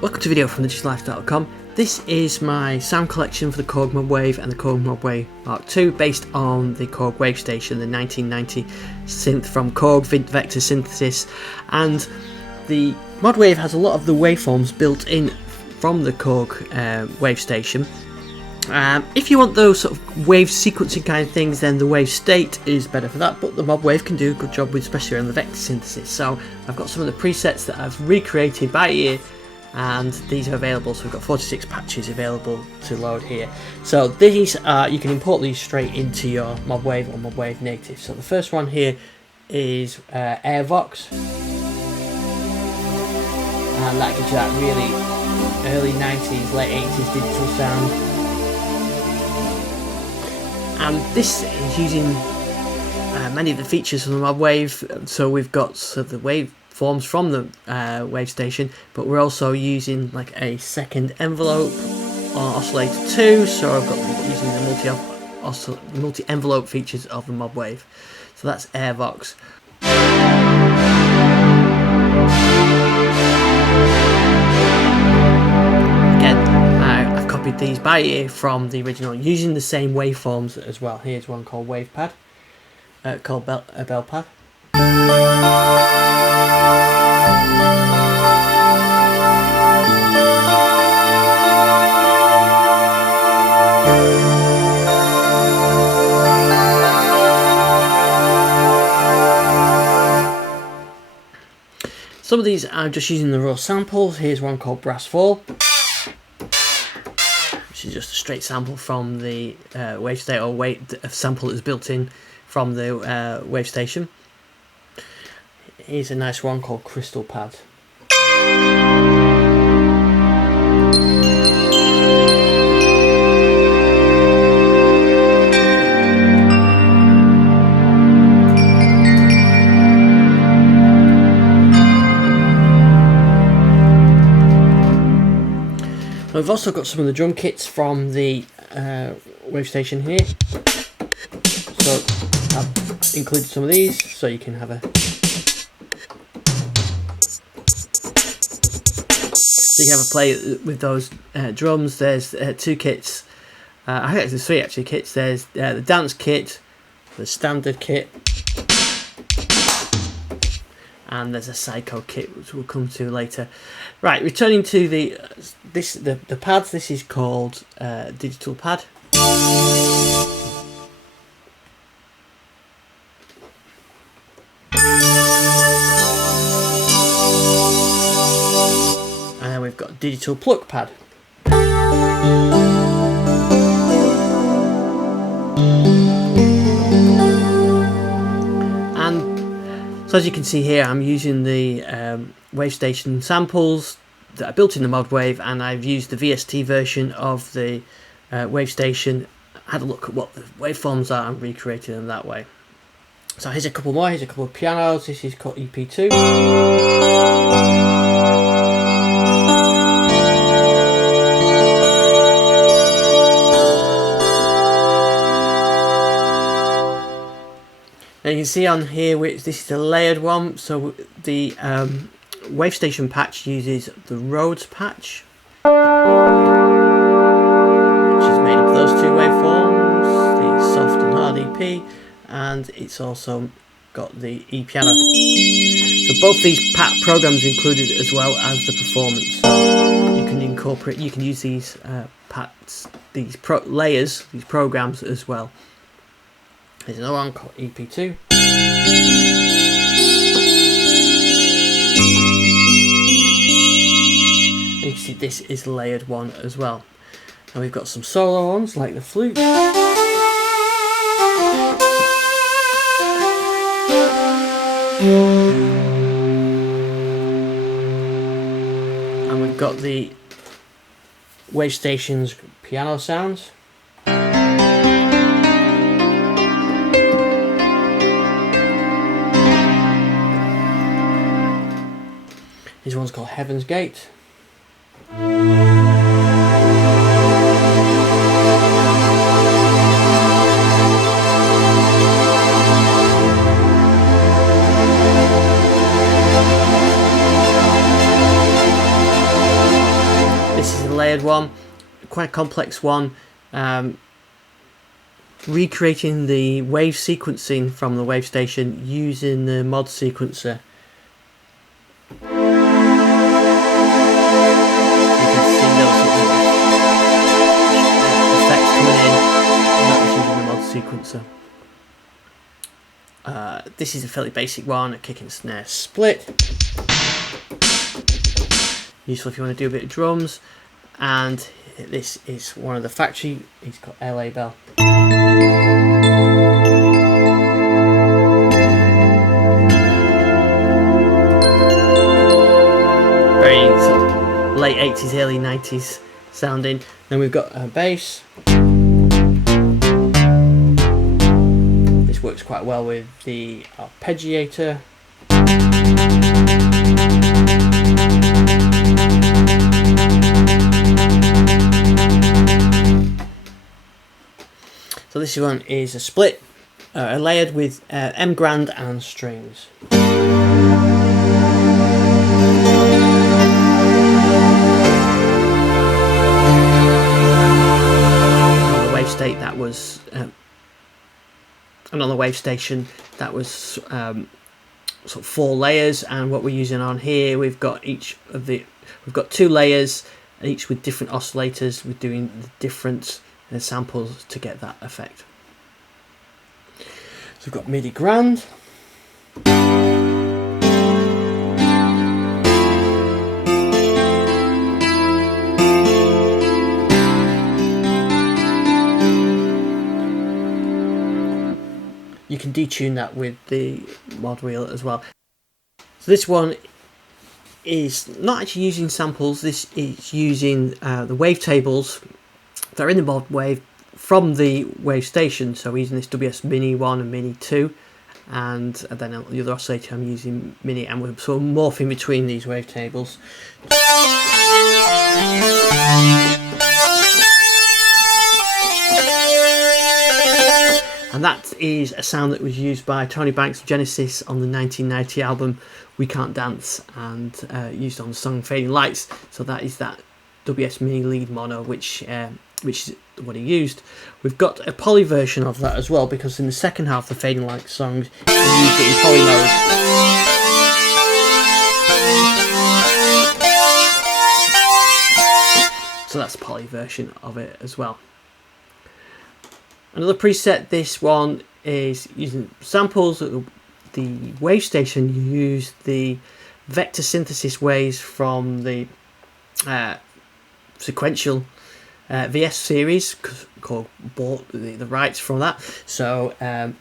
Welcome to a video from digitalife.com. This is my sound collection for the Korg Modwave and the Korg Modwave Mark II based on the Korg Wavestation, the 1990 synth from Korg Vector Synthesis, and the Modwave has a lot of the waveforms built in from the Korg Wavestation. If you want those sort of wave sequencing kind of things, then the Wave State is better for that, but the Modwave can do a good job with, especially around the vector synthesis. So I've got some of the presets that I've recreated by ear, and these are available. So we've got 46 patches available to load here. So these are, you can import these straight into your Modwave or Modwave Native. So the first one here is Airvox, and that gives you that really early 90s, late 80s digital sound. And this is using many of the features from the Modwave. So we've got the waveforms from the Wavestation, but we're also using like a second envelope or oscillator too. So I've got using the multi-envelope features of the Modwave. So that's Airvox. Copied these by ear from the original using the same waveforms as well. Here's one called Wave Pad, called Bell Pad. Some of these are just using the raw samples. Here's one called Brass Fall, which is just a straight sample from the Wavestation, or a sample that's built in from the Wavestation. Here's a nice one called Crystal Pad. We've also got some of the drum kits from the Wavestation here. So I've included some of these, so you can have a play with those drums. There's two kits. I think there's three actually kits. There's the dance kit, the standard kit, and there's a Psycho Kit, which we'll come to later. Right, returning to the pads. This is called Digital Pad. And then we've got Digital Pluck Pad. So as you can see here, I'm using the Wavestation samples that are built in the Modwave, and I've used the VST version of the Wavestation, had a look at what the waveforms are and recreated them that way. So here's a couple more. Here's a couple of pianos. This is called EP2. Now you can see on here, which this is a layered one. So the Wavestation patch uses the Rhodes patch, which is made up of those two waveforms, the soft and hard EP, and it's also got the E-piano. So both these programs included, as well as the performance. So you can incorporate, you can use these these layers, these programs as well. There's another one called EP2. You can see this is a layered one as well. And we've got some solo ones like the Flute. And we've got the Wavestation's piano sounds. This one's called Heaven's Gate. layered one, quite a complex one, recreating the wave sequencing from the Wavestation using the mod sequencer. You can see those effects coming in, and that was using the mod sequencer. This is a fairly basic one, a kick and snare split. Useful if you want to do a bit of drums. And this is one of the factory, he's got LA Bell. Very sort of late 80s, early 90s sounding. Then we've got a bass. This works quite well with the arpeggiator. So this one is a split, layered with MGrand and Strings. On the Wavestate that was, and on the Wavestation that was sort of 4 layers, and what we're using on here, we've got 2 layers, each with different oscillators. We're doing the different samples to get that effect. So we've got Midi Grand. You can detune that with the mod wheel as well. So this one is not actually using samples, this is using the wavetables that are in the Modwave from the Wavestation. So we're using this WS Mini 1 and Mini 2, and then the other oscillator I'm using Mini, and we're sort of morphing between these wavetables. And that is a sound that was used by Tony Banks of Genesis on the 1990 album We Can't Dance, and used on the song Fading Lights. So that is that WS Mini lead mono, which is what he used. We've got a poly version of that as well, because in the second half of the Fading Lights songs he used it in poly mode. So that's the poly version of it as well. Another preset, this one is using samples. The Wavestation used the vector synthesis waves from the sequential VS series, Korg bought the rights from that. So and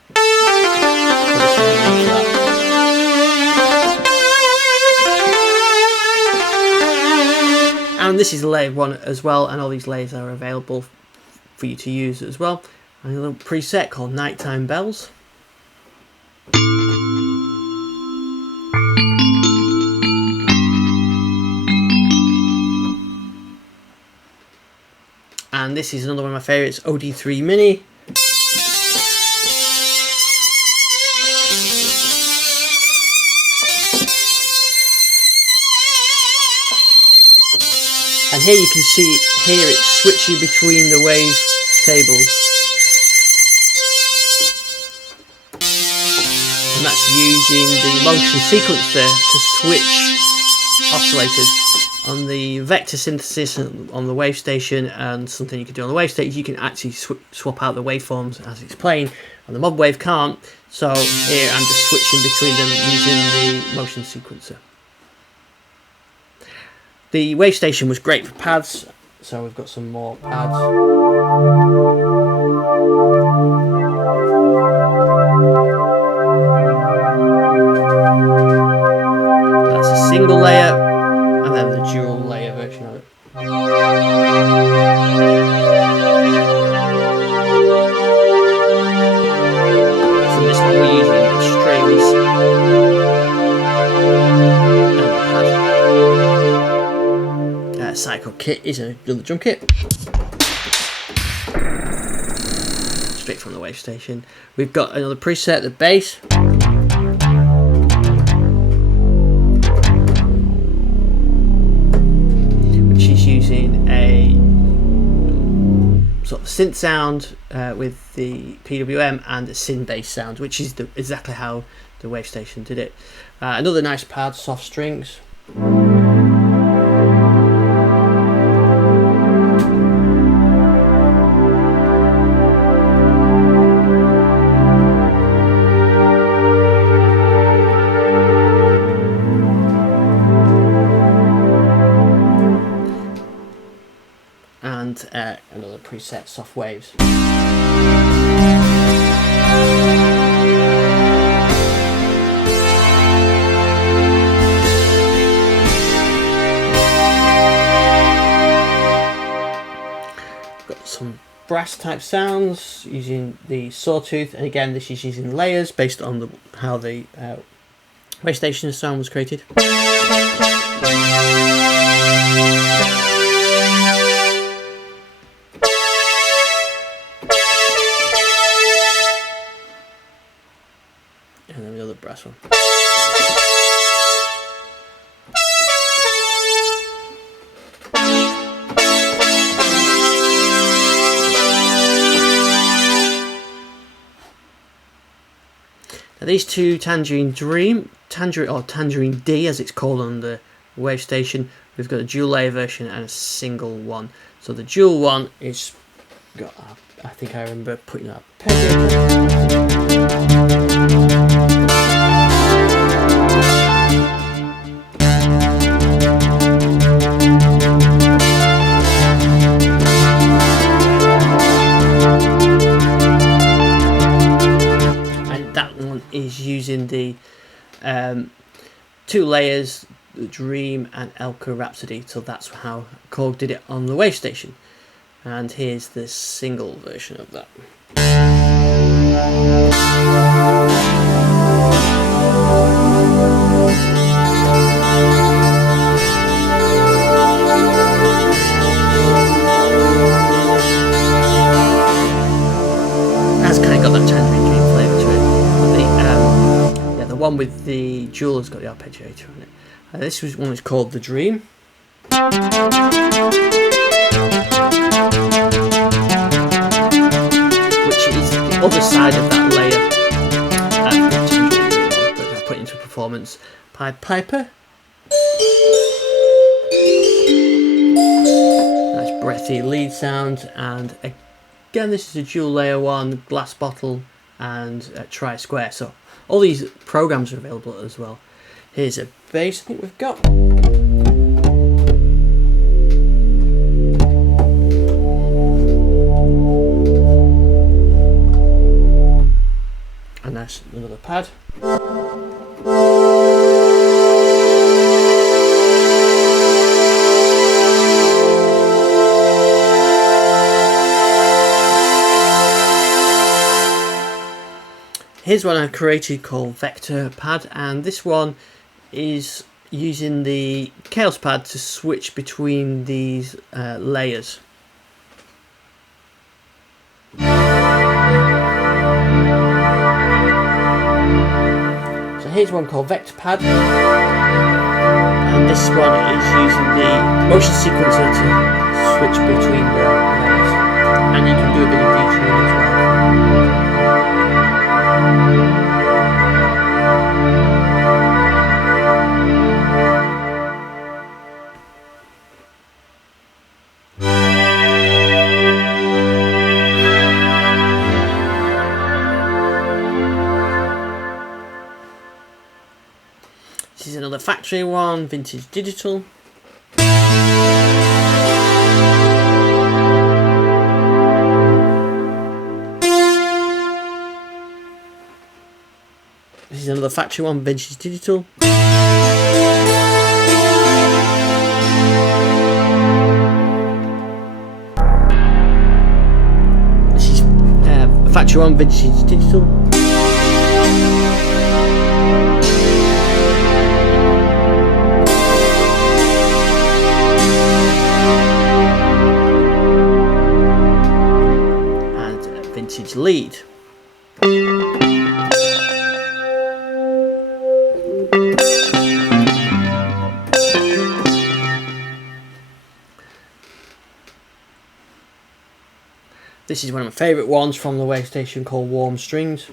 this is a layered one as well, and all these layers are available for you to use as well. And a little preset called Nighttime Bells. And this is another one of my favourites, OD3 Mini. And here you can see, here it's switching between the wave tables. And that's using the motion sequencer to switch oscillators. On the vector synthesis on the Wavestation, and something you can do on the Wavestation, you can actually swap out the waveforms as it's playing, and the Modwave can't. So here I'm just switching between them using the motion sequencer. The Wavestation was great for pads, so we've got some more pads. That's a single layer, and then the dual layer version of it. So this one we're using the strings and the pad. Psycho Kit is another drum kit. Straight from the Wavestation. We've got another preset, the bass. using a sort of synth sound with the PWM and a synth bass sound, which is exactly how the Wavestation did it. Another nice pad, Softstrings. And another preset, Softwaves. Got some brass type sounds using the sawtooth, and again this is using layers based on how the Wavestation sound was created. And then another brass one. Now these two Tangerine D as it's called on the Wavestation, we've got a dual layer version and a single one. So the dual one is got, I think I remember putting that is using the two layers, the Dream and Elka Rhapsody, so that's how Korg did it on the Wavestation. And here's the single version of that. That's kind of got that Tangerine Dream flavour to it. The one with the dual has got the arpeggiator on it. This one is called The Dream. Which is the other side of that layer that I put into performance. Pied Piper. Nice breathy lead sound, and again this is a dual layer one, glass bottle and tri square. So all these programs are available as well. Here's a bass I think we've got. And that's another pad. Here's one I created called Vector Pad, and this one is using the Chaos Pad to switch between these layers. So here's one called Vector Pad, and this one is using the motion sequencer to switch between the layers, and you can do a bit of DJing as well. This is another factory one, vintage digital. This is another factory one, vintage digital. This is a factory one, vintage digital. And a vintage lead. This is one of my favourite ones from the Wavestation called Warm Strings.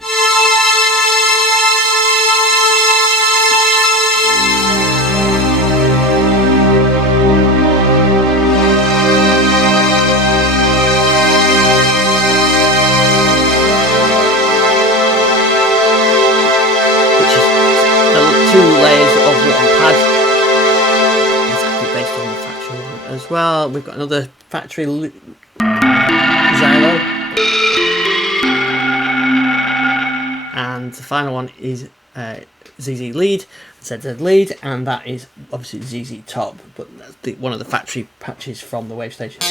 As well, we've got another factory Xylo, and the final one is ZZ lead, ZZ lead, and that is obviously ZZ top, but that's one of the factory patches from the Wavestation.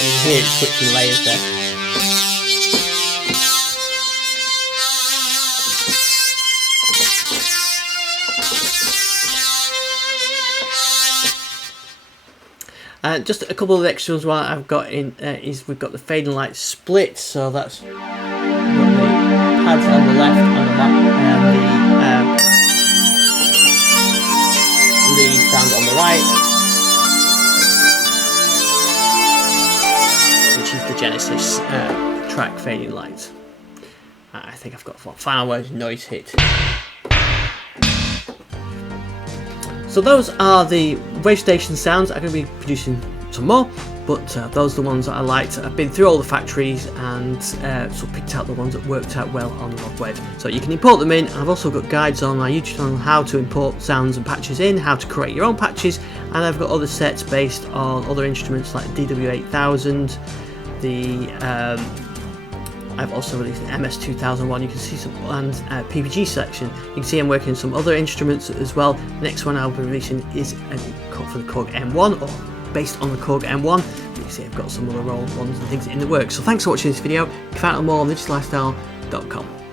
You can hear it switching layers there. Just a couple of extras what I've got in is we've got the fade and light split, so that's we've got the pads on the left and the lead sound on the right, which is the Genesis track fading light. I think I've got final words noise hit. So those are the Wavestation sounds. I'm going to be producing some more, but those are the ones that I liked. I've been through all the factories and sort of picked out the ones that worked out well on the Modwave. So you can import them in. I've also got guides on my YouTube channel on how to import sounds and patches in, how to create your own patches, and I've got other sets based on other instruments like DW8000, I've also released an MS2001, you can see some, and PPG selection. You can see I'm working on some other instruments as well. The next one I'll be releasing is for the Korg M1, or based on the Korg M1. You can see I've got some other ones and things in the works. So thanks for watching this video. You can find out more on digitallifestyle.com.